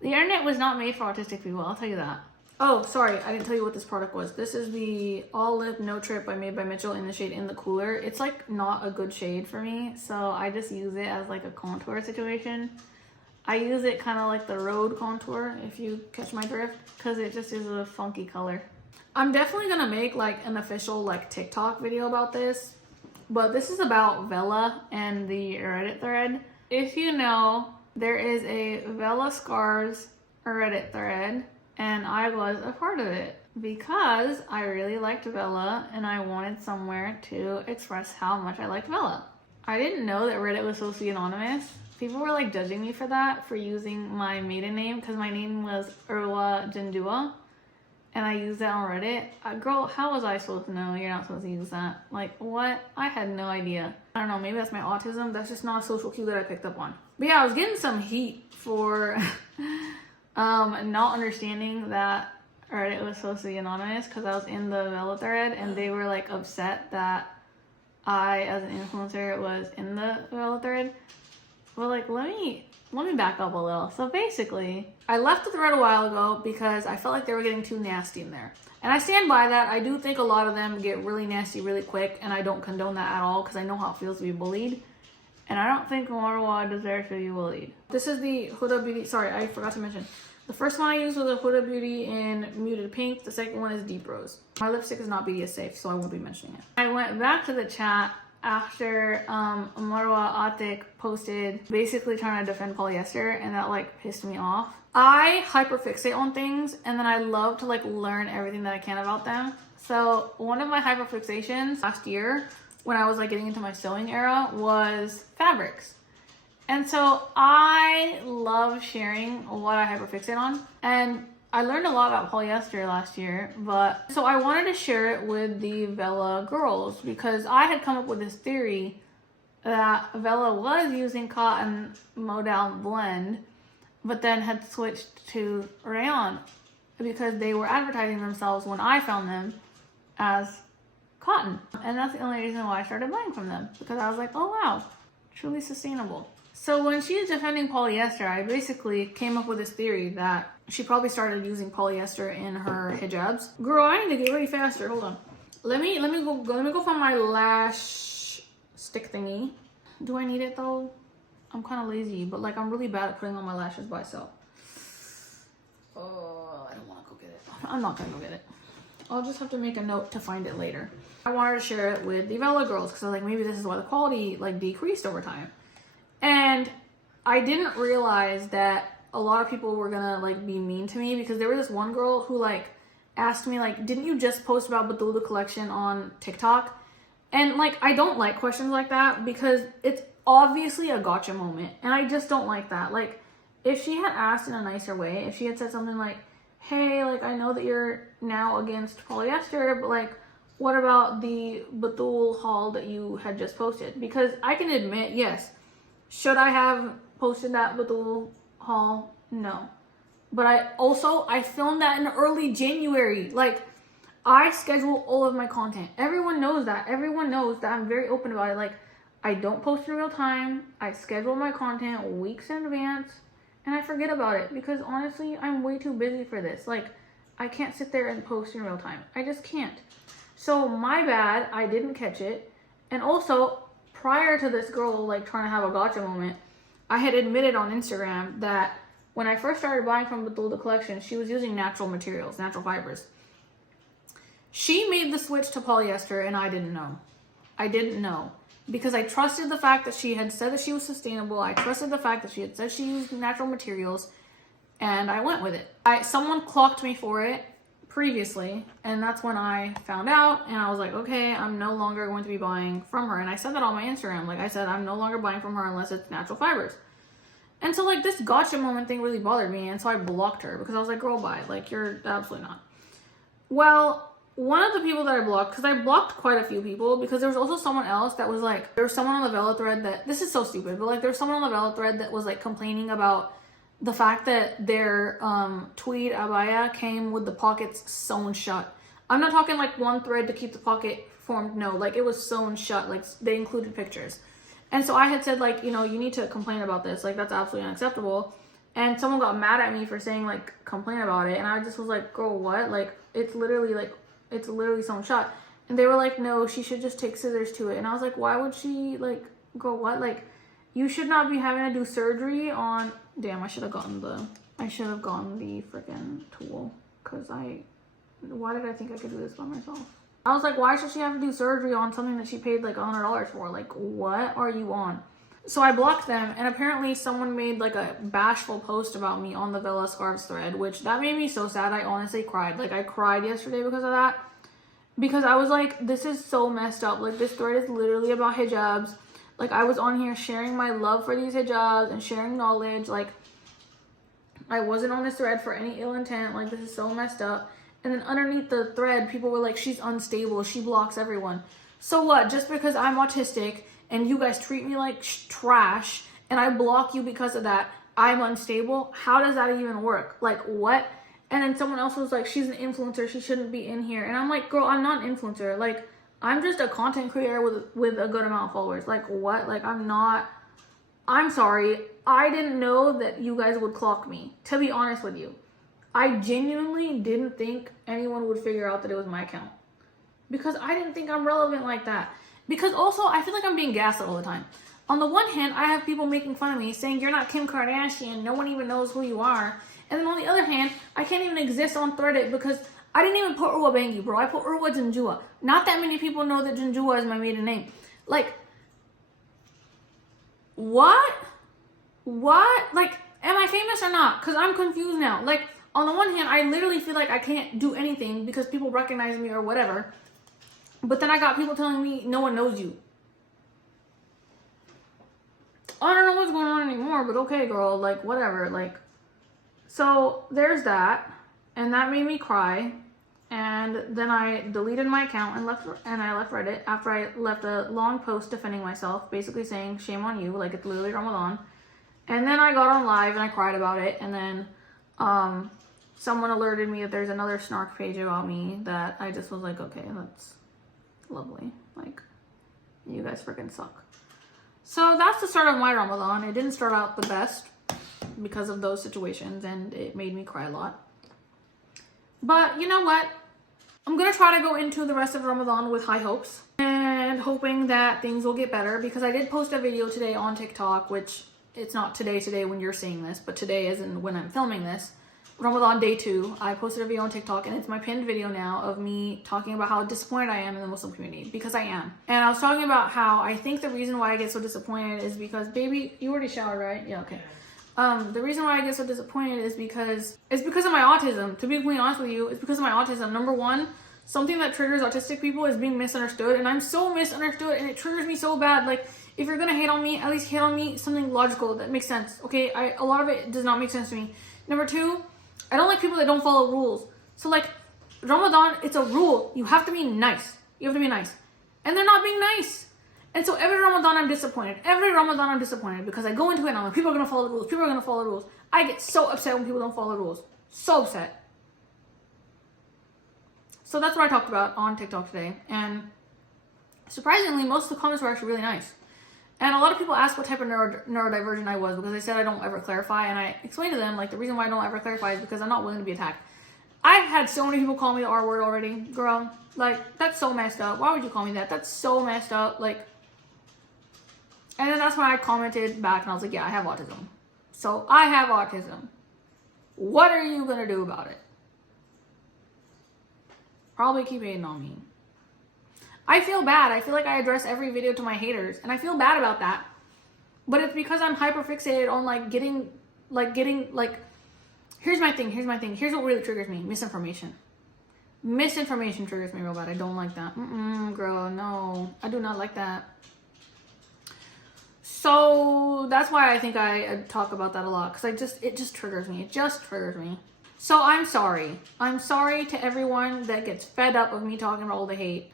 The internet was not made for autistic people, I'll tell you that. Oh, sorry, I didn't tell you what this product was. This is the All Lip No Trip by Made by Mitchell in the shade In the Cooler. It's like not a good shade for me, so I just use it as like a contour situation. I use it kind of like the road contour, if you catch my drift, because it just is a funky color. I'm definitely gonna make like an official like TikTok video about this, but this is about Vella and the Reddit thread. If you know, there is a Vella Scars Reddit thread, and I was a part of it because I really liked Vella and I wanted somewhere to express how much I liked Vella. I didn't know that Reddit was supposed to be anonymous. People were like judging me for that, for using my maiden name, because my name was Urwah Jindua, and I used that on Reddit. Girl, how was I supposed to know you're not supposed to use that? Like, what? I had no idea. I don't know, maybe that's my autism. That's just not a social cue that I picked up on. But yeah, I was getting some heat for not understanding that Reddit was supposed to be anonymous, because I was in the Vella thread, and they were like upset that I, as an influencer, was in the Vella thread. Well, like, let me back up a little. So basically, I left the thread a while ago because I felt like they were getting too nasty in there. And I stand by that. I do think a lot of them get really nasty really quick, and I don't condone that at all because I know how it feels to be bullied. And I don't think Marwa deserves to be bullied. This is the Huda Beauty. Sorry, I forgot to mention. The first one I used was a Huda Beauty in Muted Pink. The second one is Deep Rose. My lipstick is not BDS safe, so I won't be mentioning it. I went back to the chat after Marwa Atik posted basically trying to defend polyester, and that like pissed me off. I hyperfixate on things, and then I love to like learn everything that I can about them. So one of my hyperfixations last year when I was like getting into my sewing era was fabrics. And so I love sharing what I hyperfixate on, and I learned a lot about polyester last year, but so I wanted to share it with the Vella girls because I had come up with this theory that Vella was using cotton modal blend, but then had switched to rayon because they were advertising themselves when I found them as cotton. And that's the only reason why I started buying from them, because I was like, oh wow, truly sustainable. So when she was defending polyester, I basically came up with this theory that she probably started using polyester in her hijabs. Girl, I need to get ready faster. Hold on. Let me go find my lash stick thingy. Do I need it though? I'm kind of lazy, but like I'm really bad at putting on my lashes by myself. Oh, I don't want to go get it. I'm not gonna go get it. I'll just have to make a note to find it later. I wanted to share it with the Vella girls because I was like, maybe this is why the quality like decreased over time. And I didn't realize that a lot of people were gonna like be mean to me, because there was this one girl who like asked me like, didn't you just post about Batula collection on TikTok? And like, I don't like questions like that because it's obviously a gotcha moment, and I just don't like that. Like, if she had asked in a nicer way, if she had said something like, hey, like I know that you're now against polyester, but like what about the Batul haul that you had just posted? Because I can admit, yes, should I have posted that Batul haul? No. But I filmed that in early January. Like, I schedule all of my content. Everyone knows that. Everyone knows that I'm very open about it. Like, I don't post in real time. I schedule my content weeks in advance, and I forget about it because honestly, I'm way too busy for this. Like, I can't sit there and post in real time. I just can't. So my bad, I didn't catch it. And also, prior to this girl like trying to have a gotcha moment, I had admitted on Instagram that when I first started buying from the collection, she was using natural materials, natural fibers. She made the switch to polyester, and I didn't know. I didn't know because I trusted the fact that she had said that she was sustainable. I trusted the fact that she had said she used natural materials, and I went with it. Someone clocked me for it previously, and that's when I found out, and I was like, okay, I'm no longer going to be buying from her. And I said that on my Instagram. Like I said, I'm no longer buying from her unless it's natural fibers. And so like this gotcha moment thing really bothered me, and so I blocked her because I was like, girl, bye. Like, you're absolutely not. Well, one of the people that I blocked, because I blocked quite a few people, because there was also someone else that was like, there was someone on the Vella thread that, this is so stupid, but like there's someone on the Vella thread that was like complaining about the fact that their tweed abaya came with the pockets sewn shut. I'm not talking like one thread to keep the pocket formed no, like it was sewn shut, like they included pictures. And so I had said, like, you know, you need to complain about this, like that's absolutely unacceptable. And someone got mad at me for saying, like, complain about it, and I just was like, girl, what? Like it's literally sewn shut. And they were like, no, she should just take scissors to it. And I was like, why would she? Like, girl, what? Like, you should not be having to do surgery on, damn, I should have gotten the freaking tool, because why did I think I could do this by myself? I was like, why should she have to do surgery on something that she paid like $100 for? Like, what are you on? So I blocked them, and apparently someone made like a bashful post about me on the Vela Scarves thread, which that made me so sad. I honestly cried. Like, I cried yesterday because of that. Because I was like, this is so messed up. Like, this thread is literally about hijabs. Like, I was on here sharing my love for these hijabs and sharing knowledge. Like, I wasn't on this thread for any ill intent. Like, this is so messed up. And then underneath the thread, people were like, she's unstable. She blocks everyone. So what? Just because I'm autistic and you guys treat me like trash and I block you because of that, I'm unstable? How does that even work? Like, what? And then someone else was like, she's an influencer, she shouldn't be in here. And I'm like, girl, I'm not an influencer. Like, I'm just a content creator with a good amount of followers. Like, what? Like, I'm sorry. I didn't know that you guys would clock me, to be honest with you. I genuinely didn't think anyone would figure out that it was my account. Because I didn't think I'm relevant like that. Because also, I feel like I'm being gaslit all the time. On the one hand, I have people making fun of me, saying, you're not Kim Kardashian, no one even knows who you are. And then on the other hand, I can't even exist on Reddit because I didn't even put urwah bangi, bro. I put urwah Janjua. Not that many people know that Janjua is my maiden name. Like, what? What? Like, am I famous or not? Because I'm confused now. Like, on the one hand, I literally feel like I can't do anything because people recognize me or whatever. But then I got people telling me no one knows you. I don't know what's going on anymore, but okay, girl. Like, whatever. Like, so there's that. And that made me cry. And then I deleted my account and I left Reddit after I left a long post defending myself, basically saying, shame on you, like it's literally Ramadan. And then I got on live and I cried about it. And then someone alerted me that there's another snark page about me that I just was like, okay, that's lovely. Like, you guys freaking suck. So that's the start of my Ramadan. It didn't start out the best because of those situations and it made me cry a lot. But you know what? I'm going to try to go into the rest of Ramadan with high hopes and hoping that things will get better, because I did post a video today on TikTok, which it's not today when you're seeing this, but today is when I'm filming this. Ramadan day 2, I posted a video on TikTok and it's my pinned video now of me talking about how disappointed I am in the Muslim community, because I am. And I was talking about how I think the reason why I get so disappointed is because, baby, you already showered, right? Yeah, okay. The reason why I get so disappointed is because of my autism. To be completely honest with you, it's because of my autism. Number one, something that triggers autistic people is being misunderstood, and I'm so misunderstood, and it triggers me so bad. Like, if you're gonna hate on me, at least hate on me something logical that makes sense. Okay, a lot of it does not make sense to me. Number two, I don't like people that don't follow rules. So like, Ramadan, it's a rule. You have to be nice. You have to be nice, and they're not being nice. And so every Ramadan I'm disappointed. Every Ramadan I'm disappointed because I go into it and I'm like, people are going to follow the rules. People are going to follow the rules. I get so upset when people don't follow the rules. So upset. So that's what I talked about on TikTok today. And surprisingly, most of the comments were actually really nice. And a lot of people asked what type of neurodivergent I was, because I said I don't ever clarify. And I explained to them, like, the reason why I don't ever clarify is because I'm not willing to be attacked. I've had so many people call me the R word already. Girl, like, that's so messed up. Why would you call me that? That's so messed up. Like, and then that's when I commented back and I was like, yeah, I have autism. So I have autism. What are you going to do about it? Probably keep hating on me. I feel bad. I feel like I address every video to my haters, and I feel bad about that. But it's because I'm hyper fixated on here's my thing. Here's what really triggers me. Misinformation. Misinformation triggers me real bad. I don't like that. Girl, no. I do not like that. So that's why I think I talk about that a lot, because it just triggers me. It just triggers me. So I'm sorry. I'm sorry to everyone that gets fed up of me talking about all the hate.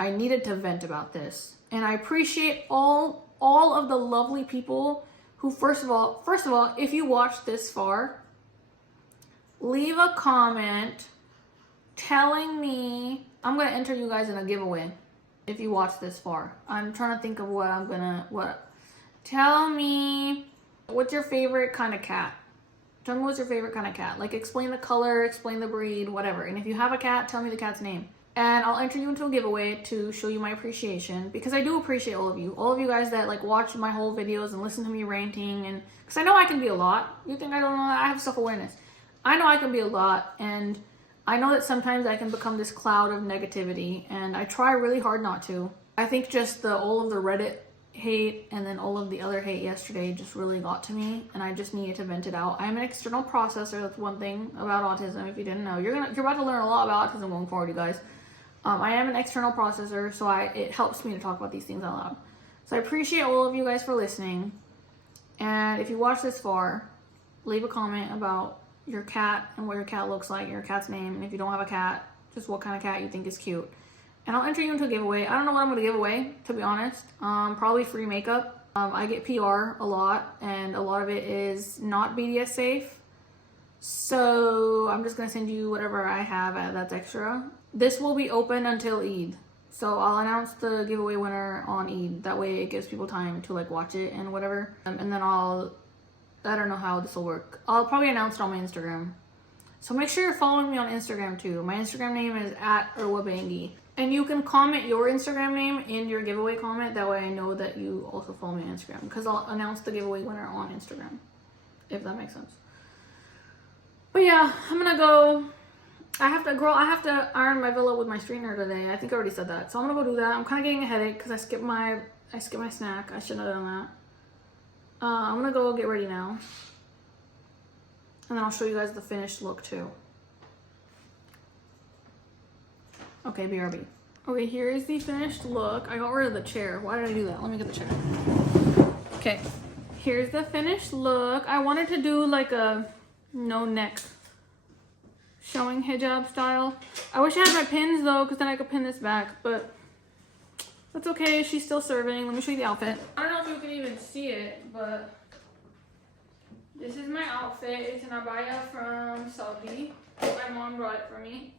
I needed to vent about this. And I appreciate all of the lovely people who, first of all, if you watched this far, leave a comment telling me I'm gonna enter you guys in a giveaway if you watch this far. I'm trying to think of tell me what's your favorite kind of cat. Tell me what's your favorite kind of cat. Like, explain the color, explain the breed, whatever. And if you have a cat, tell me the cat's name. And I'll enter you into a giveaway to show you my appreciation, because I do appreciate all of you. All of you guys that like watch my whole videos and listen to me ranting, and because I know I can be a lot. You think I don't know that? I have self-awareness. I know I can be a lot, and I know that sometimes I can become this cloud of negativity, and I try really hard not to. I think just all of the Reddit hate and then all of the other hate yesterday just really got to me, and I just needed to vent it out. I'm an external processor. That's one thing about autism. If you didn't know, you're about to learn a lot about autism going forward, you guys. I am an external processor, so it helps me to talk about these things out loud. So I appreciate all of you guys for listening. And if you watch this far, leave a comment about your cat and what your cat looks like, your cat's name, and if you don't have a cat, just what kind of cat you think is cute. And I'll enter you into a giveaway. I don't know what I'm going to give away, to be honest. Probably free makeup. I get PR a lot, and a lot of it is not BDS safe. So I'm just going to send you whatever I have that's extra. This will be open until Eid. So I'll announce the giveaway winner on Eid. That way it gives people time to like watch it and whatever. And then I don't know how this will work. I'll probably announce it on my Instagram. So make sure you're following me on Instagram too. My Instagram name is @urwah. And you can comment your Instagram name in your giveaway comment. That way I know that you also follow me on Instagram, because I'll announce the giveaway winner on Instagram, if that makes sense. But yeah, I'm gonna go. I have to iron my villa with my straightener today. I think I already said that. So I'm gonna go do that. I'm kind of getting a headache because I skipped my snack. I shouldn't have done that. I'm gonna go get ready now. And then I'll show you guys the finished look too. Okay, BRB. Okay, here is the finished look. I got rid of the chair. Why did I do that? Let me get the chair. Okay, here's the finished look. I wanted to do like a no neck showing hijab style. I wish I had my pins though, because then I could pin this back, but that's okay. She's still serving. Let me show you the outfit. I don't know if you can even see it, but this is my outfit. It's an abaya from Saudi. My mom brought it for me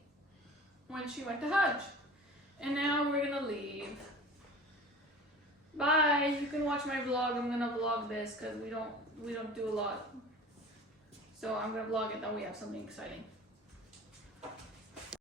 when she went to Hajj. And now we're gonna leave. Bye. You can watch my vlog. I'm gonna vlog this because we don't do a lot. So I'm gonna vlog it, then we have something exciting.